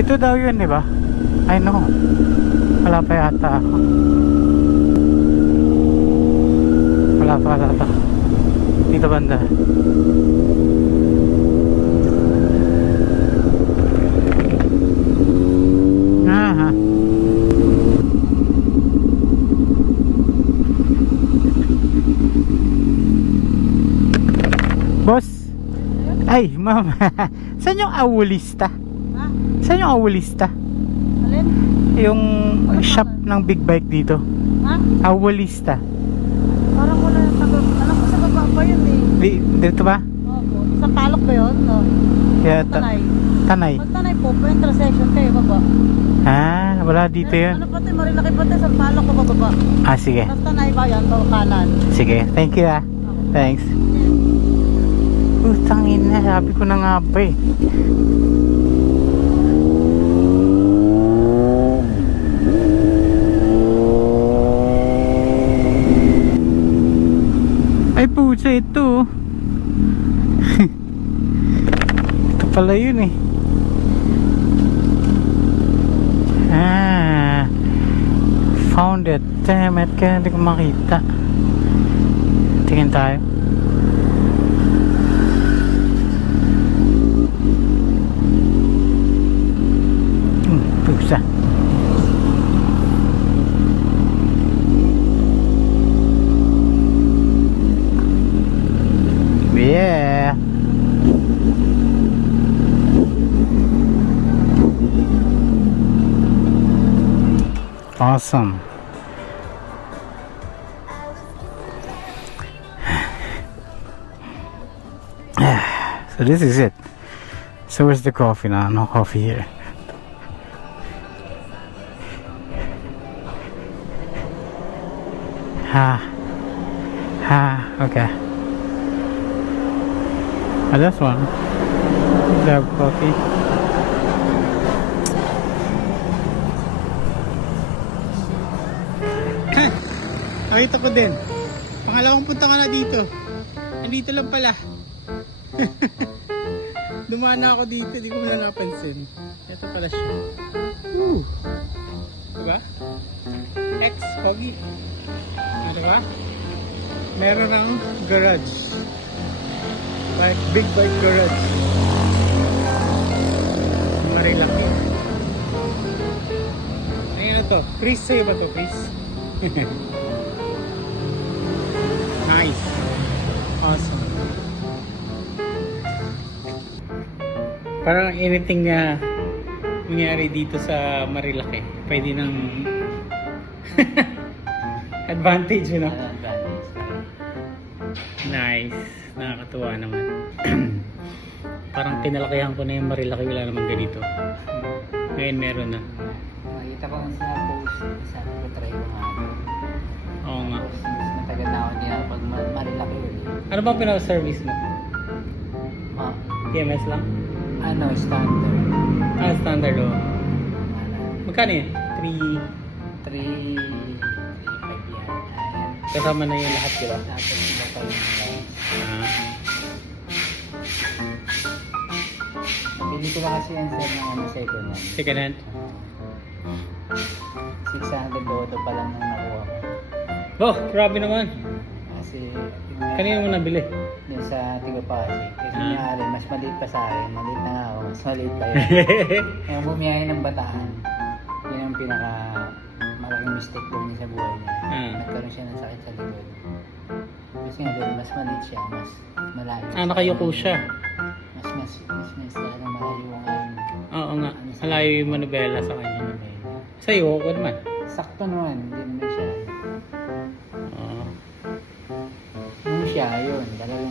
Ito daw yun, di ba? I know. Wala pa yata ako. Wala pa. Dito banda. Aha. Boss. Ay, ma'am. Saan yung awulista? Ha? Saan yung awulista? Alin? Yung shop ng big bike dito. Ha? Awulista. Parang wala yung tagal. Alam ko sa baba pa yun eh. Dito ba? Opo. Sa palok ba yun? No. Yeah, Tanay. Tanay. Pag tanay po, intersection kayo baba. Ah, wala dito yun. Ano pati, marilaki pati sa palok ko bababa. Ah, sige. Tapos tanay ba yan? Bawa kanan. Sige. Thank you ah. Thanks. Utangin na. Sabi ko na nga ba eh. Ay pusa ito. Ito pala yun eh. Ah, found it. Damn it, kaya hindi ko makita. Tingin tayo. Pusa. Yeah. Awesome. So this is it. So where's the coffee now? No coffee here. Okay. Oh, that's one. Grab coffee. Nakita ko din. Pangalawang punta ka na dito. Nandito lang pala. Dumaan na ako dito, di ko na napansin. Ito pala siya. Woo! Diba? X, Pogi. Ano ba? Meron ng garage. Big bike garage. Marilaki. Ayun na to. Chris, sa'yo ba to, Chris? Nice. Awesome. Parang anything na mangyari dito sa Marilaki, pwede nang advantage, you know? Nice. Nakakatuwa naman. Parang pinalakihan ko na yung Marilaki, wala naman ganito. Ngayon meron na. Nakita ko sa post, sa try ko nga. Oo nga. Mas matagal na ako niya pag Marilaki ulit. Ano bang pinaka-service mo? TMS lang? Ano, standard. Ah, standard o. Ano, Magkano yun? 3.5 yan. Kasama na yung lahat, diba? Tapos iba pa yung Ah. Pili ko lang kasi yan sir ng ano, second hand. Second hand? 600 dodo pa lang nang nakuha ko. Oh, grabe naman. Kasi Kanina mo nabili? yun sa Tigopasi. Kasi Ah. nangyari, mas maliit pa sa akin. Maliit na nga ako, mas maliit pa yun. Kaya bumiyahe ng Bataan, yun ang pinaka malaking mistake doon niya sa buhay niya. Ah. Nagkaroon siya ng sakit sa likod. Kasi nga doon, mas maliit siya, mas malayo. Ah, nakayuko siya. Mas talaga malayo ang Oo nga. Malayo yung manubela sa kanya. ano. Sa'yo, okay naman. Sakto naman, hindi naman siya. Oo. Nung siya, yun, talagang